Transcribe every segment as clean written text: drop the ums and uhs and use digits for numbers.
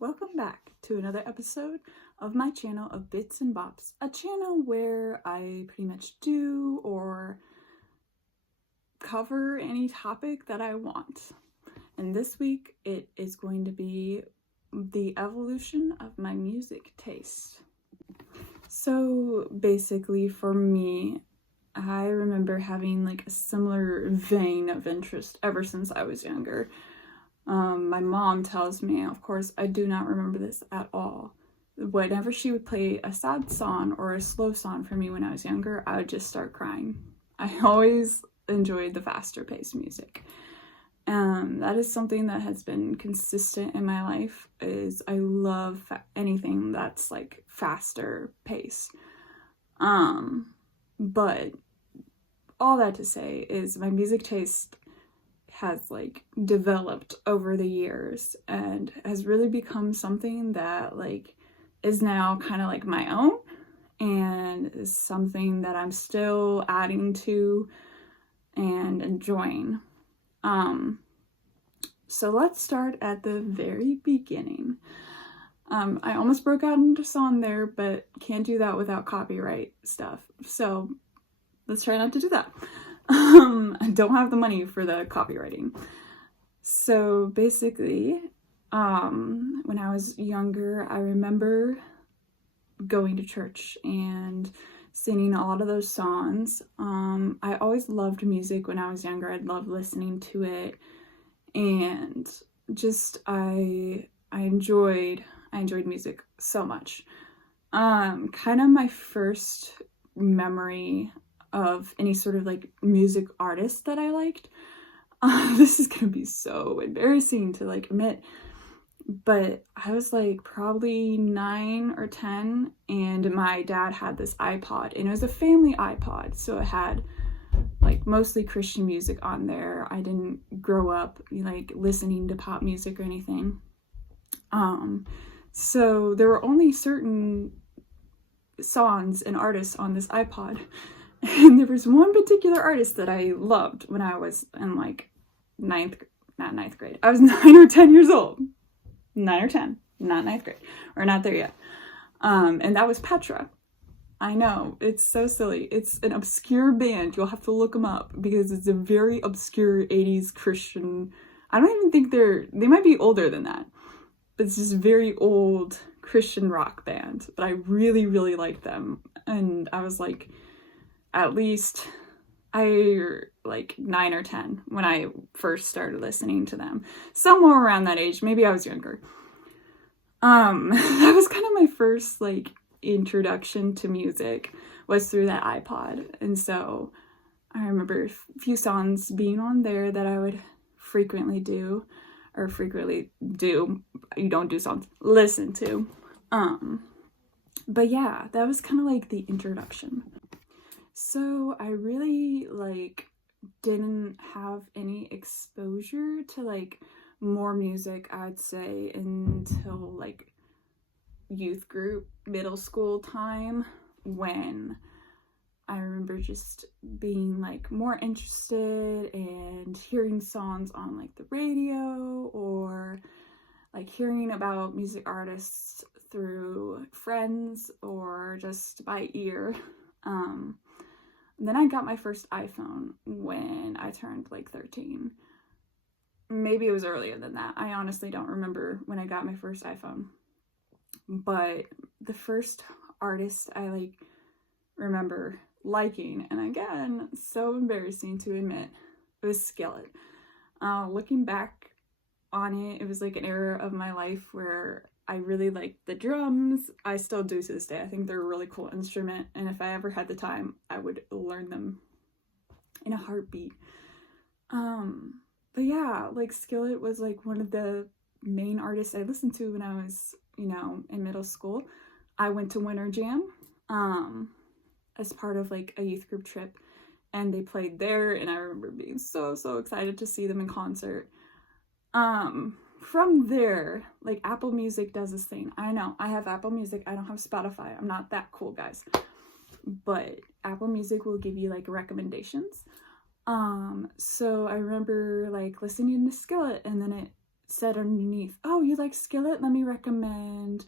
Welcome back to another episode of my channel of Bits and Bops, a channel where I pretty much do or cover any topic that I want. And this week it is going to be the evolution of my music taste. So basically for me, I remember having like a similar vein of interest ever since I was younger. My mom tells me, of course, I do not remember this at all. Whenever she would play a sad song or a slow song for me when I was younger, I would just start crying. I always enjoyed the faster paced music. That is something that has been consistent in my life, is I love anything that's like faster pace. But all that to say is my music taste has like developed over the years and has really become something that like is now kind of like my own and is something that I'm still adding to and enjoying. So let's start at the very beginning. I almost broke out into song there, but can't do that without copyright stuff. So let's try not to do that. I don't have the money for the copywriting. So basically, when I was younger, I remember going to church and singing a lot of those songs. I always loved music when I was younger. I'd love listening to it, and just I enjoyed music so much. Kind of my first memory of any sort of like music artist that I liked. This is gonna be so embarrassing to like admit, but I was like probably 9 or 10, and my dad had this iPod, and it was a family iPod, so it had like mostly Christian music on there. I didn't grow up like listening to pop music or anything. So there were only certain songs and artists on this iPod. And there was one particular artist that I loved when I was in like ninth grade. I was 9 or 10 years old. 9 or 10, not ninth grade, or not there yet. And that was Petra. I know, it's so silly. It's an obscure band. You'll have to look them up because it's a very obscure 80s Christian. I don't even think they might be older than that. It's just very old Christian rock band, but I really, really liked them. And I was like, at least like 9 or 10 when I first started listening to them. Somewhere around that age, maybe I was younger. That was kind of my first like introduction to music, was through that iPod. And so I remember a few songs being on there that I would frequently do. You don't do songs, listen to. But yeah, that was kind of like the introduction. So I really like didn't have any exposure to like more music, I'd say, until like youth group, middle school time, when I remember just being like more interested and hearing songs on like the radio, or like hearing about music artists through friends or just by ear. Then I got my first iPhone when I turned like 13. Maybe it was earlier than that. I honestly don't remember when I got my first iPhone. But the first artist I like remember liking, and again, so embarrassing to admit, it was Skillet. Looking back on it, it was like an era of my life where I really liked the drums. I still do to this day. I think they're a really cool instrument, and if I ever had the time, I would learn them in a heartbeat. But yeah, like Skillet was like one of the main artists I listened to when I was, in middle school. I went to Winter Jam as part of like a youth group trip, and they played there, and I remember being so excited to see them in concert. From there, like Apple Music does this thing. I know, I have Apple Music. I don't have Spotify. I'm not that cool, guys. But Apple Music will give you like recommendations. So I remember like listening to Skillet, and then it said underneath, oh, you like Skillet? Let me recommend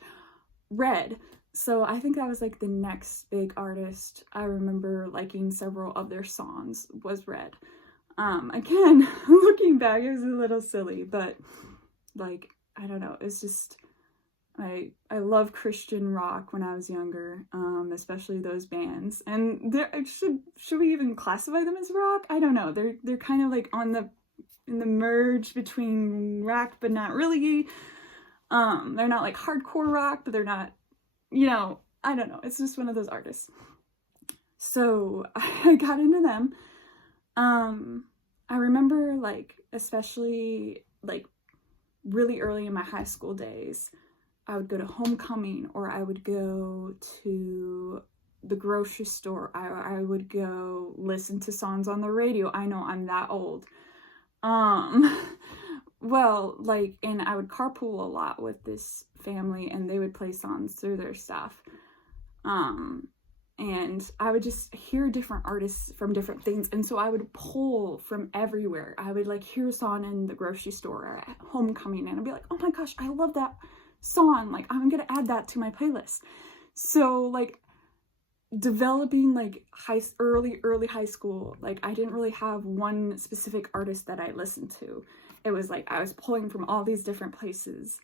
Red. So I think that was like the next big artist I remember liking several of their songs was Red. Again, looking back, it was a little silly, but like, I don't know, it's just, I love Christian rock when I was younger, especially those bands. And should we even classify them as rock? I don't know. They're kind of like in the merge between rock, but not really. They're not like hardcore rock, but they're not, I don't know. It's just one of those artists. So I got into them. I remember like, especially like really early in my high school days, I would go to homecoming, or I would go to the grocery store. I would go listen to songs on the radio. I know I'm that old. Well, like, and I would carpool a lot with this family, and they would play songs through their stuff. And I would just hear different artists from different things. And so I would pull from everywhere. I would like hear a song in the grocery store or at homecoming, and I'd be like, oh my gosh, I love that song. Like, I'm gonna add that to my playlist. So like developing like early high school, like I didn't really have one specific artist that I listened to. It was like I was pulling from all these different places.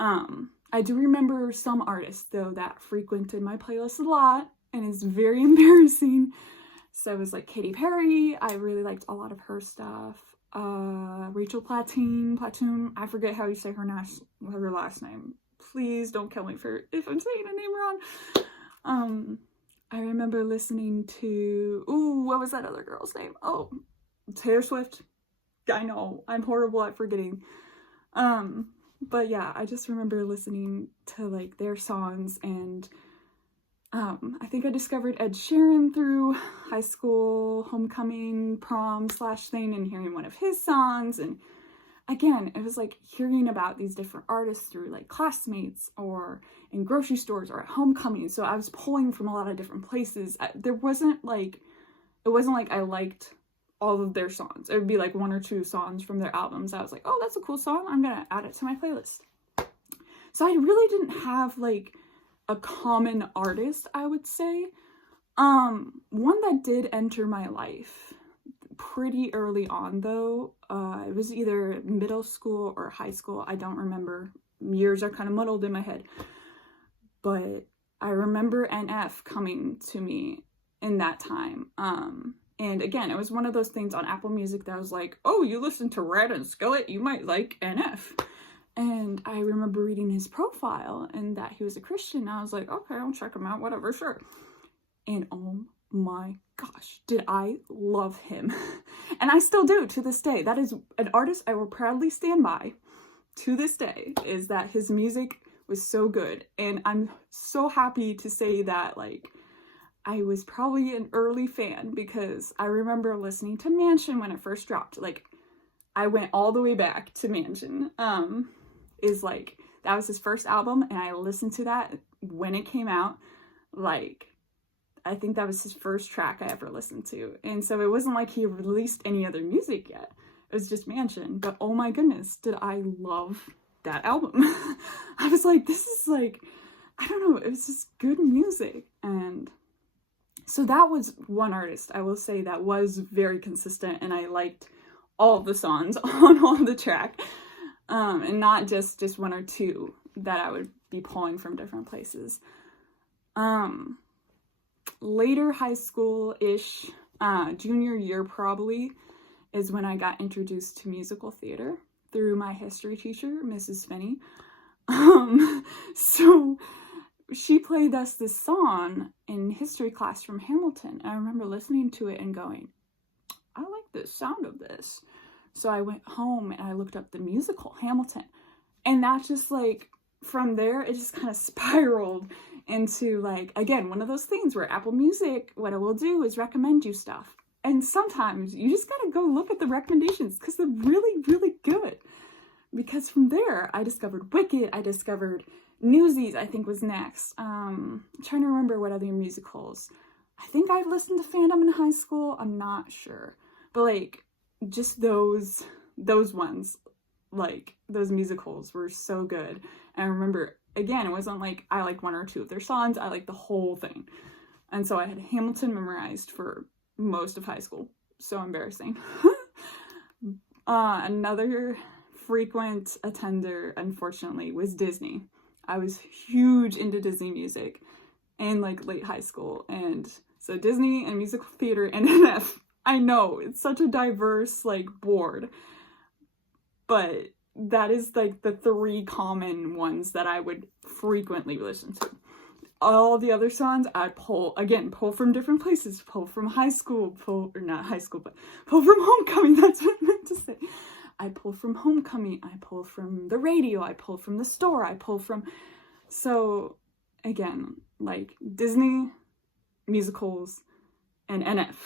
I do remember some artists though that frequented my playlist a lot, and it's very embarrassing. So it was like Katy Perry. I really liked a lot of her stuff. Rachel Platoon. I forget how you say her last name. Please don't kill me if I'm saying a name wrong. I remember listening to, what was that other girl's name? Oh, Taylor Swift. I know, I'm horrible at forgetting. But yeah, I just remember listening to like their songs, and I think I discovered Ed Sheeran through high school, homecoming, prom / thing, and hearing one of his songs. And again, it was like hearing about these different artists through like classmates or in grocery stores or at homecoming. So I was pulling from a lot of different places. It wasn't like I liked all of their songs. It would be like one or two songs from their albums. I was like, oh, that's a cool song. I'm gonna add it to my playlist. So I really didn't have like a common artist, I would say. One that did enter my life pretty early on though, it was either middle school or high school. I don't remember. Years are kind of muddled in my head. But I remember NF coming to me in that time. And again, it was one of those things on Apple Music that I was like, oh, you listen to Red and Skillet, you might like NF. And I remember reading his profile and that he was a Christian. I was like, okay, I'll check him out, whatever, sure. And oh my gosh, did I love him. And I still do to this day. That is an artist I will proudly stand by to this day, is that his music was so good. And I'm so happy to say that, like, I was probably an early fan, because I remember listening to Mansion when it first dropped. Like, I went all the way back to Mansion. That was his first album, and I listened to that when it came out. Like, I think that was his first track I ever listened to. And so it wasn't like he released any other music yet. It was just Mansion. But oh my goodness, did I love that album. I was like, this is like, I don't know, it was just good music. And so that was one artist, I will say, that was very consistent, and I liked all the songs on all the track. And not just one or two that I would be pulling from different places. Later high school-ish, junior year probably, is when I got introduced to musical theater through my history teacher, Mrs. Finney. So she played us this song in history class from Hamilton. And I remember listening to it and going, I like the sound of this. So I went home and I looked up the musical Hamilton. And that's just like, from there, it just kind of spiraled into like, again, one of those things where Apple Music, what it will do is recommend you stuff. And sometimes you just gotta go look at the recommendations, because they're really, really good. Because from there, I discovered Wicked, I discovered Newsies, I think was next. I'm trying to remember what other musicals. I think I listened to Phantom in high school, I'm not sure. But like, just those ones, Like, those musicals were so good. And I remember, again, it wasn't like I liked one or two of their songs. I liked the whole thing. And so I had Hamilton memorized for most of high school. So embarrassing. Another frequent attender, unfortunately, was Disney. I was huge into Disney music in like late high school. And so Disney and musical theater and NF. I know, it's such a diverse like board. But that is like the three common ones that I would frequently listen to. All the other songs I pull from different places, pull from high school, pull from Homecoming, that's what I meant to say. I pull from Homecoming, I pull from the radio, I pull from the store, so again, like Disney, musicals, and NF.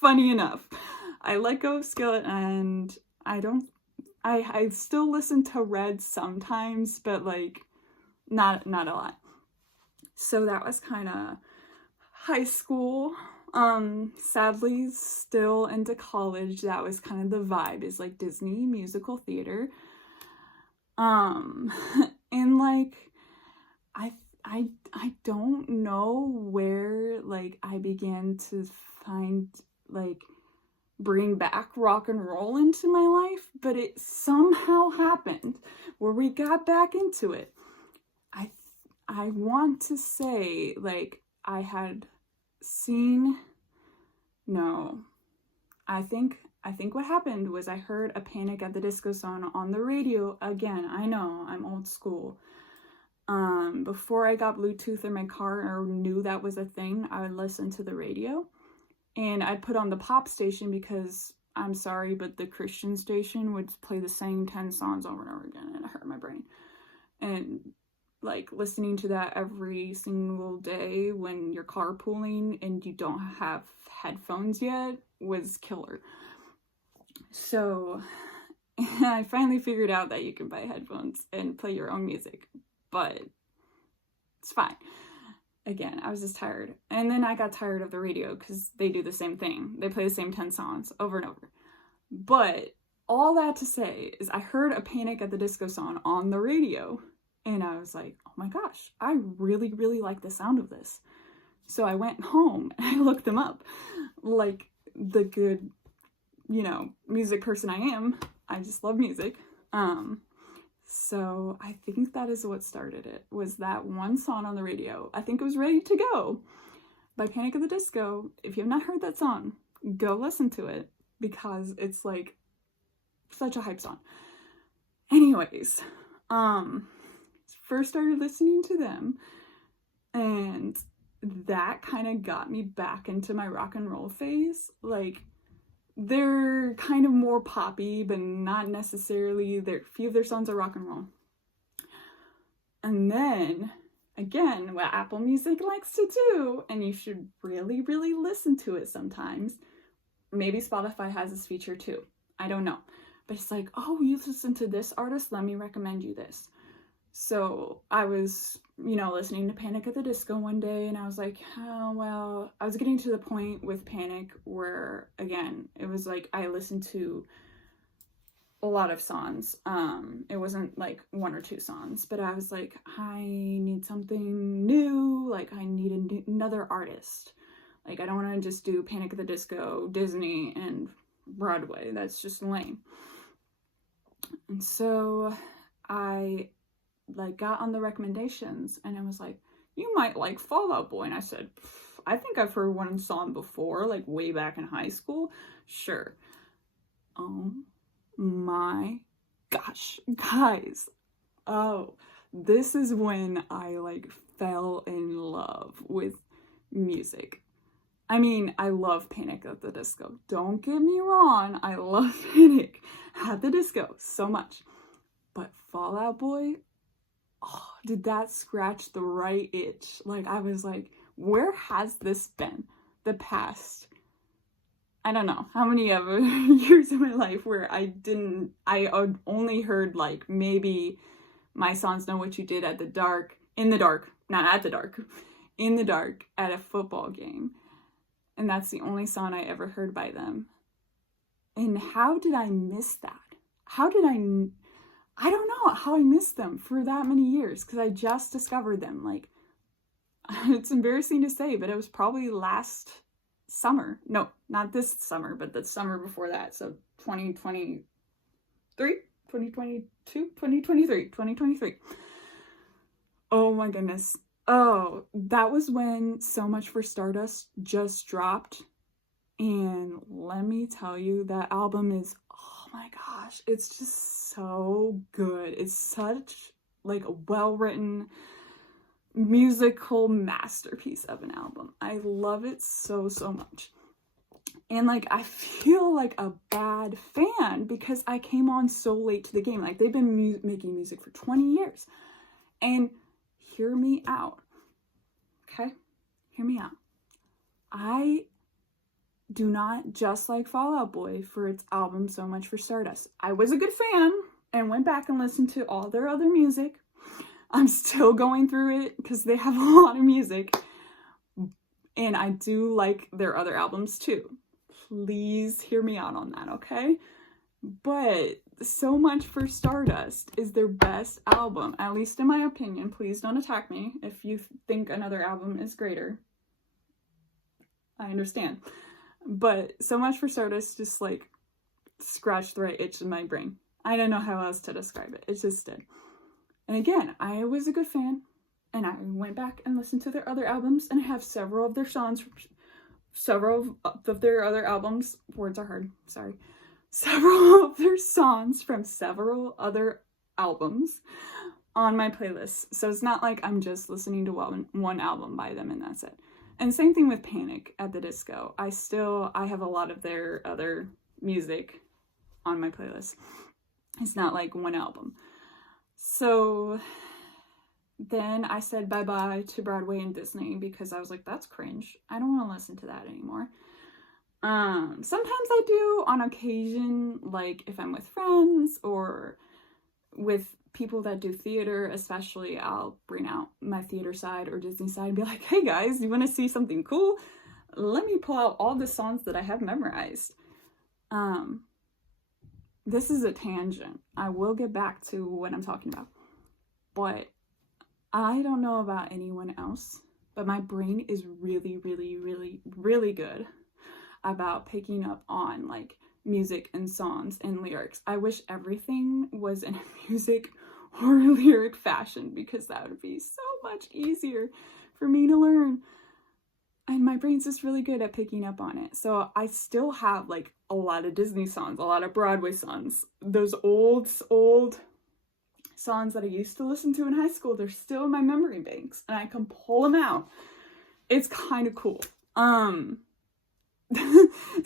Funny enough, I let go of Skillet, and I still listen to Red sometimes, but like not a lot. So that was kind of high school. Sadly, still into college, that was kind of the vibe, is like Disney musical theater. And like I don't know where like I began to find like bring back rock and roll into my life, but it somehow happened where we got back into it. I want to say, like, I had seen, no, I think what happened was I heard a Panic at the Disco song on the radio. Again, I know, I'm old school. Before I got Bluetooth in my car or knew that was a thing, I would listen to the radio. And I'd put on the pop station because, I'm sorry, but the Christian station would play the same 10 songs over and over again, and it hurt my brain. And like listening to that every single day when you're carpooling and you don't have headphones yet was killer. So I finally figured out that you can buy headphones and play your own music, but it's fine. Again, I was just tired. And then I got tired of the radio because they do the same thing. They play the same 10 songs over and over. But all that to say is I heard a Panic at the Disco song on the radio. And I was like, oh my gosh, I really, really like the sound of this. So I went home and I looked them up. Like the good, music person I am. I just love music. So I think that is what started it, was that one song on the radio. I think it was Ready to Go by Panic at the Disco. If you have not heard that song, go listen to it because it's like such a hype song. Anyways, first started listening to them, and that kind of got me back into my rock and roll phase. Like, they're kind of more poppy, but not necessarily. A few of their songs are rock and roll. And then, again, what Apple Music likes to do, and you should really, really listen to it sometimes. Maybe Spotify has this feature too. I don't know. But it's like, oh, you listen to this artist? Let me recommend you this. So I was, listening to Panic at the Disco one day, and I was like, oh, well, I was getting to the point with Panic where, again, it was like I listened to a lot of songs. It wasn't like one or two songs, but I was like, I need something new. Like, I need another artist. Like, I don't want to just do Panic at the Disco, Disney, and Broadway. That's just lame. And so I got on the recommendations, and it was like, you might like Fall Out Boy. And I said, I think I've heard one song before, like way back in high school. Sure. Oh my gosh, guys. Oh, this is when I fell in love with music. I mean, I love Panic at the Disco. Don't get me wrong. I love Panic at the Disco so much. But Fall Out Boy, oh, did that scratch the right itch? Like, I was like, where has this been the past, I don't know how many ever years of my life where I only heard maybe My Songs Know What You Did in the dark at a football game. And that's the only song I ever heard by them. And how did I miss that? how did I don't know how I missed them for that many years, because I just discovered them. Like, it's embarrassing to say, but it was probably last summer. No, not this summer, but the summer before that. So 2023, 2022, 2023, 2023. Oh my goodness. Oh, that was when So Much for Stardust just dropped. And let me tell you, that album is, oh my gosh, it's just so good. It's such like a well-written musical masterpiece of an album. I love it so much. And like, I feel like a bad fan because I came on so late to the game. Like, they've been making music for 20 years. And hear me out. Okay? Hear me out. I do not just like Fall Out Boy for its album So Much for Stardust. I was a good fan and went back and listened to all their other music. I'm still going through it because they have a lot of music. And I do like their other albums too. Please hear me out on that, okay? But So Much for Stardust is their best album, at least in my opinion. Please don't attack me if you think another album is greater. I understand. But So Much for Stardust just like scratched the right itch in my brain. I don't know how else to describe it. It just did. And again, I was a good fan, and I went back and listened to their other albums, and I have several of their songs, several of their other albums, words are hard, sorry, several of their songs from several other albums on my playlist. So it's not like I'm just listening to one album by them and that's it. And same thing with Panic at the Disco. I have a lot of their other music on my playlist. It's not like one album. So then I said bye-bye to Broadway and Disney because I was like, that's cringe. I don't want to listen to that anymore. Sometimes I do on occasion, like if I'm with friends or with people that do theater, especially, I'll bring out my theater side or Disney side and be like, hey guys, you want to see something cool? Let me pull out all the songs that I have memorized. This is a tangent. I will get back to what I'm talking about. But I don't know about anyone else, but my brain is really good about picking up on like music and songs and lyrics. I wish everything was in a music or lyric fashion because that would be so much easier for me to learn. And my brain's just really good at picking up on it. So I still have like a lot of Disney songs, a lot of Broadway songs. Those old songs that I used to listen to in high school, they're still in my memory banks and I can pull them out. It's kind of cool.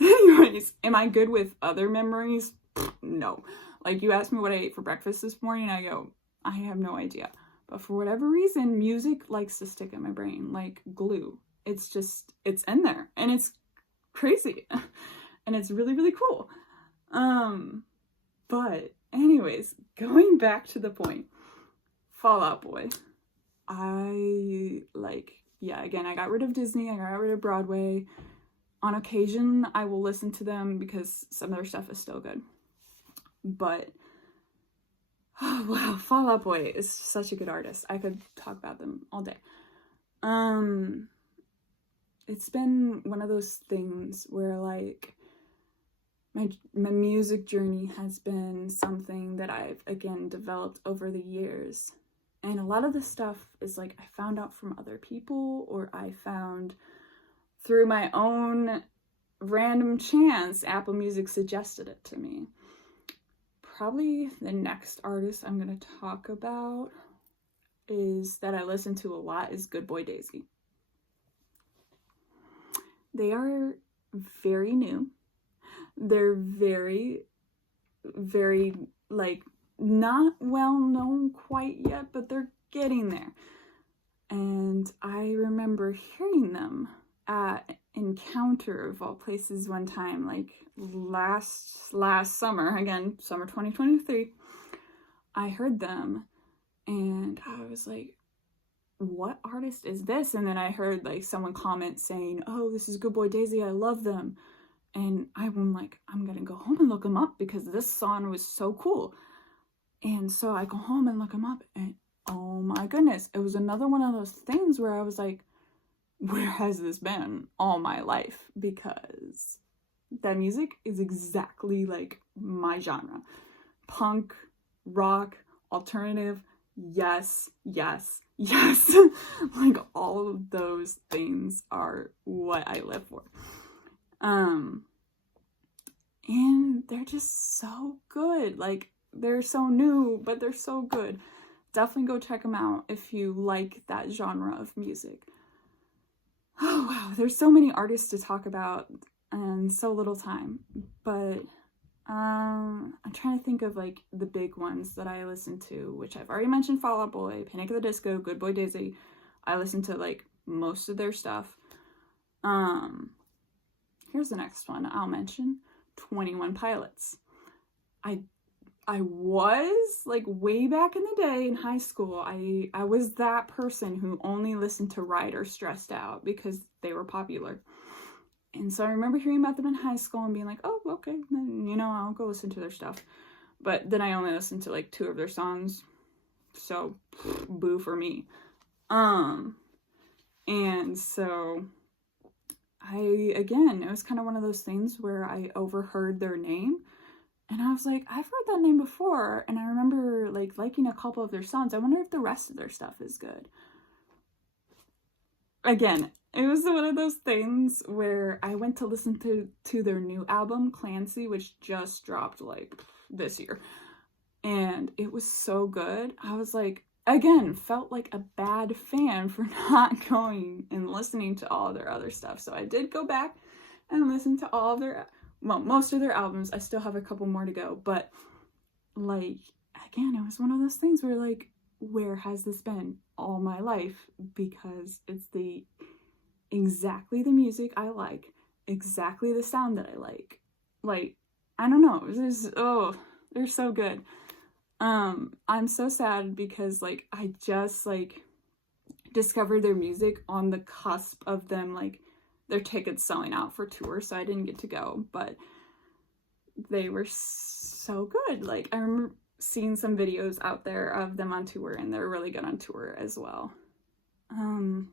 Anyways, am I good with other memories? No. Like, you asked me what I ate for breakfast this morning, I go, I have no idea. But for whatever reason, music likes to stick in my brain like glue. It's in there, and it's crazy, and it's really cool. But anyways, going back to the point, Fall Out Boy. Again, I got rid of Disney, I got rid of Broadway. On occasion, I will listen to them because some of their stuff is still good. But, oh wow, Fall Out Boy is such a good artist. I could talk about them all day. It's been one of those things where like my music journey has been something that I've again developed over the years. And a lot of the stuff is like I found out from other people, or I found through my own random chance. Apple Music suggested it to me. Probably the next artist I'm going to talk about is that I listen to a lot is Good Boy Daisy. They are very new. They're very like not well known quite yet, but they're getting there. And I remember hearing them at Encounter of all places one time, like last summer, again, summer 2023. I heard them and I was like, what artist is this? And then I heard like someone comment saying, oh, this is Good Boy Daisy, I love them. And I'm like, I'm gonna go home and look them up because this song was so cool. And so I go home and look them up, and oh my goodness, it was another one of those things where I was like, where has this been all my life? Because that music is exactly like my genre. Punk, rock, alternative, yes, yes, yes. Like all of those things are what I live for. And they're just so good. Like, they're so new, but they're so good. Definitely go check them out if you like that genre of music. Oh wow, there's so many artists to talk about and so little time. But I'm trying to think of like the big ones that I listen to, which I've already mentioned: Fall Out Boy, Panic at the Disco, Good Boy Daisy. I listen to like most of their stuff. Here's the next one I'll mention: 21 Pilots. I was like way back in the day in high school, I was that person who only listened to Ride or Stressed Out because they were popular. And so I remember hearing about them in high school and being like, oh, okay, then, you know, I'll go listen to their stuff. But then I only listened to like 2 of their songs, so boo for me. And so it was kind of one of those things where I overheard their name. And I was like, I've heard that name before, and I remember like liking a couple of their songs. I wonder if the rest of their stuff is good. Again, it was one of those things where I went to listen to their new album, Clancy, which just dropped like this year. And it was so good. I was like, again, felt like a bad fan for not going and listening to all their other stuff. So I did go back and listen to all of their, most of their albums. I still have a couple more to go, but like, again, it was one of those things where like, where has this been all my life? Because it's exactly the music I like, exactly the sound that I like. Like, I don't know, they're so good. I'm so sad because like, I just like discovered their music on the cusp of them like their tickets selling out for tour, so I didn't get to go, but they were so good. Like, I remember seeing some videos out there of them on tour, and they're really good on tour as well. Another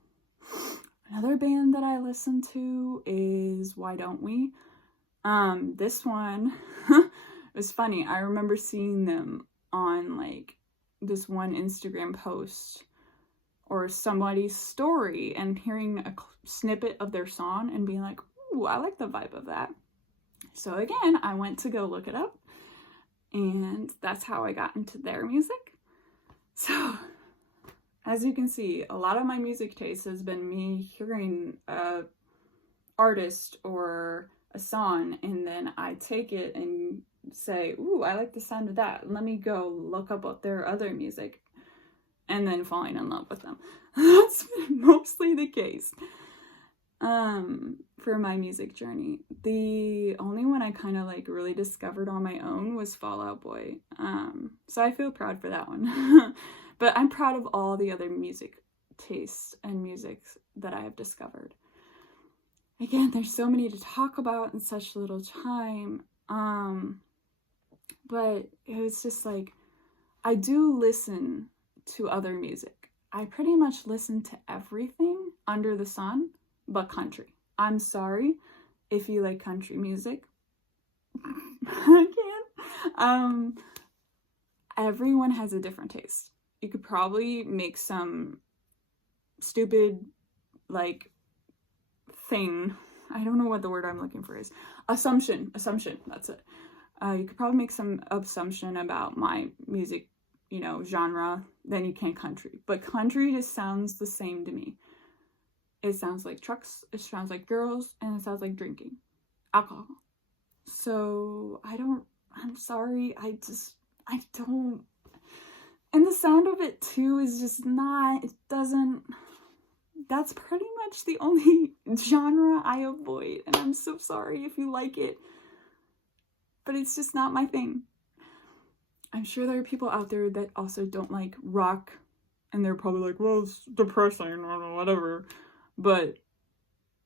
band that I listen to is Why Don't We? This one was funny. I remember seeing them on like this one Instagram post or somebody's story and hearing a snippet of their song and being like, ooh, I like the vibe of that. So again, I went to go look it up, and that's how I got into their music. So as you can see, a lot of my music taste has been me hearing a artist or a song, and then I take it and say, ooh, I like the sound of that. Let me go look up their other music, and then falling in love with them. That's mostly the case for my music journey. The only one I kind of like really discovered on my own was Fall Out Boy. So I feel proud for that one. But I'm proud of all the other music tastes and music that I have discovered. Again, there's so many to talk about in such little time. But it was just like, I do listen to other music. I pretty much listen to everything under the sun but country. I'm sorry if you like country music. I can't. Everyone has a different taste. You could probably make some stupid like thing. I don't know what the word I'm looking for is. Assumption, that's it. You could probably make some assumption about my music, you know, genre than you can country. But country just sounds the same to me. It sounds like trucks, it sounds like girls, and it sounds like drinking alcohol. So I'm sorry, I don't, and the sound of it too is just not, that's pretty much the only genre I avoid, and I'm so sorry if you like it, but it's just not my thing. I'm sure there are people out there that also don't like rock, and they're probably like, well, it's depressing or whatever, but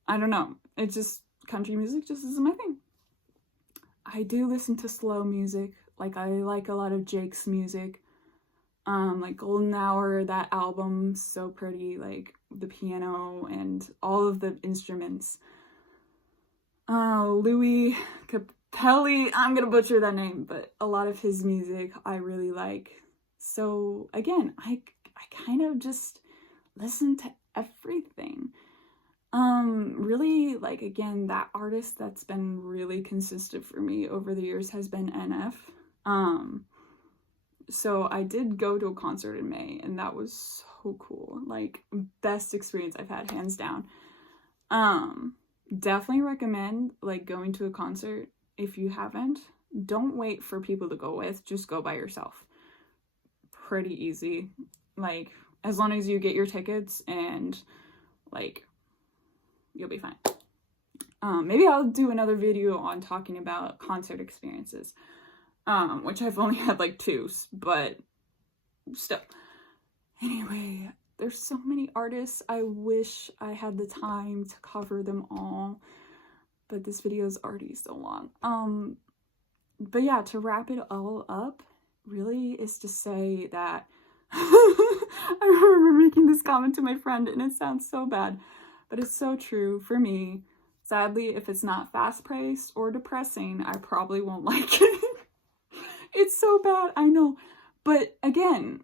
I don't know. It's just, country music just isn't my thing. I do listen to slow music. Like, I like a lot of Jake's music. Like Golden Hour, that album, so pretty, like the piano and all of the instruments. Louis Capelli, I'm gonna butcher that name, but a lot of his music I really like. So again, I kind of just listen to everything. Really, like, again, that artist that's been really consistent for me over the years has been NF. So I did go to a concert in May, and that was so cool. Like, best experience I've had, hands down. Definitely recommend, like, going to a concert if you haven't. Don't wait for people to go with, just go by yourself. Pretty easy. Like, as long as you get your tickets, and, like, you'll be fine. Maybe I'll do another video on talking about concert experiences. Which I've only had like 2, but still. Anyway, there's so many artists. I wish I had the time to cover them all, but this video is already so long. But yeah, to wrap it all up, really is to say that I remember making this comment to my friend, and it sounds so bad, but it's so true for me. Sadly, if it's not fast-paced or depressing, I probably won't like it. It's so bad, I know. But again,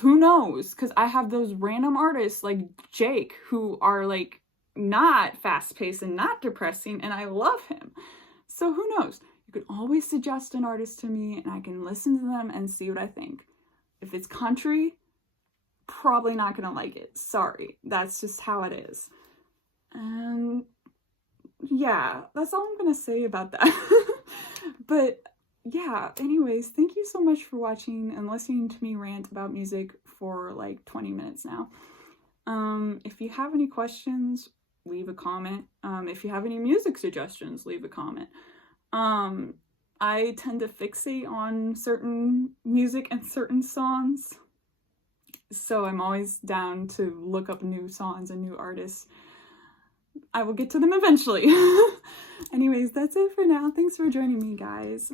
who knows? Because I have those random artists like Jake who are like not fast-paced and not depressing, and I love him. So who knows? You can always suggest an artist to me, and I can listen to them and see what I think. If it's country, probably not gonna like it. Sorry, that's just how it is. And yeah, that's all I'm gonna say about that. But yeah, anyways, thank you so much for watching and listening to me rant about music for like 20 minutes now. If you have any questions, leave a comment. If you have any music suggestions, leave a comment. I tend to fixate on certain music and certain songs, so I'm always down to look up new songs and new artists. I will get to them eventually. Anyways, that's it for now. Thanks for joining me, guys.